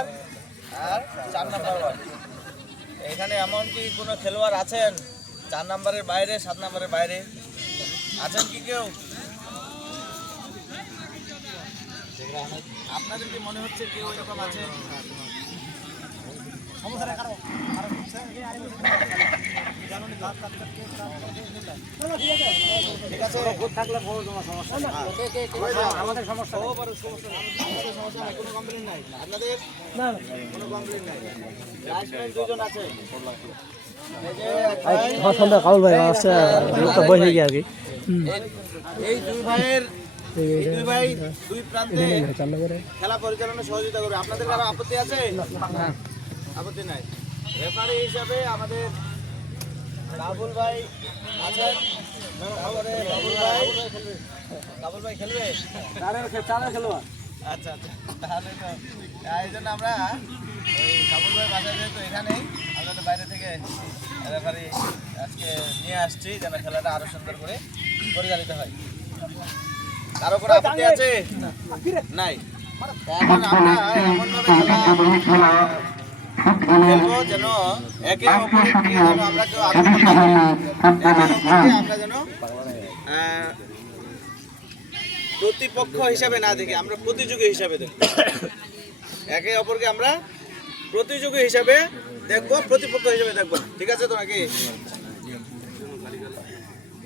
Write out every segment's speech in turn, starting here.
War আর 4 number war. এখানে এমন কি কোনো খেলোয়াড় আছেন 4 নাম্বারের বাইরে, 7 নাম্বারের বাইরে আছেন কি কেউ? আপনাদের কি মনে হচ্ছে কেউ এরকম আছে? ঠিক আছে, আমাদের সমস্যা নাই, কোনো কমপ্লেন নাই আপনাদের? কোনো কমপ্লেন নাই। লাইসম্যান দুজন আছে, কাবুল ভাই আছে বসে গিয়ে আর কি। এই দুই ভাইয়ের দুই ভাই দুই প্রান্তে খেলা পরিচালনা সহযোগিতা করবে। আপনাদের কারো আপত্তি আছে? আপত্তি নাই। রেফারি হিসাবে আমাদের রাহুল ভাই আছেন। তারপরে রাহুল ভাই খেলবে। আচ্ছা আচ্ছা, তাহলে তো এই জন্য আমরা ওই কাবুল ভাই বাসায় যেহেতু এখানেই আমরা তো বাইরে থেকে রেফারি আজকে নিয়ে আসছি যেন খেলাটা আরো সুন্দর করে পরিচালিত হয়। কারো কোনো আপত্তি আছে? নাই। এখন আমরা এমনভাবে খেলবো যেন একে অপরের দিকে যেন আমরা কেউ আক্রমণ না করি। একে অপরকে আমরা যেন প্রতিপক্ষ হিসাবে না দেখি, আমরা প্রতিযোগী হিসাবে দেখব। একে অপরকে আমরা প্রতিযোগী হিসাবে দেখবো, প্রতিপক্ষ হিসাবে দেখবো। ঠিক আছে তো নাকি?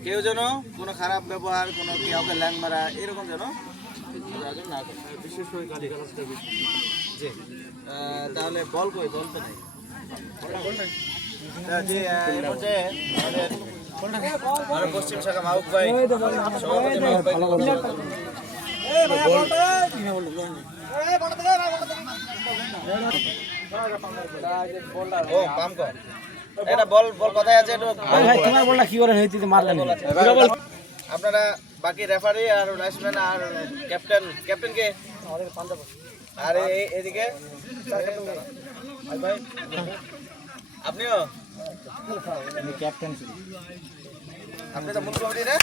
কেউ যেন কোনো খারাপ ব্যবহার, কোনো কাউকে ল্যাং মারা এরকম যেন না করে, বিশেষ করে গালিগালাজটা বেশি। জি, তাহলে বল কই? বল তো নাই। জি, এই পর্যায়ে আমাদের পশ্চিম শাখা মাহবুব ভাই, সভাপতি মাহবুব ভাই। ও পাম কর, এটা বল বল কোথায় আছে? একটু তোমার বলটা কি করে হইতে মারলেন? আপনারা বাকি রেফারি আর লাইসম্যান আর ক্যাপ্টেন কে? আর এদিকে আপনিও? ক্যাপ্টেন আপনি তো মূল কমিটি না?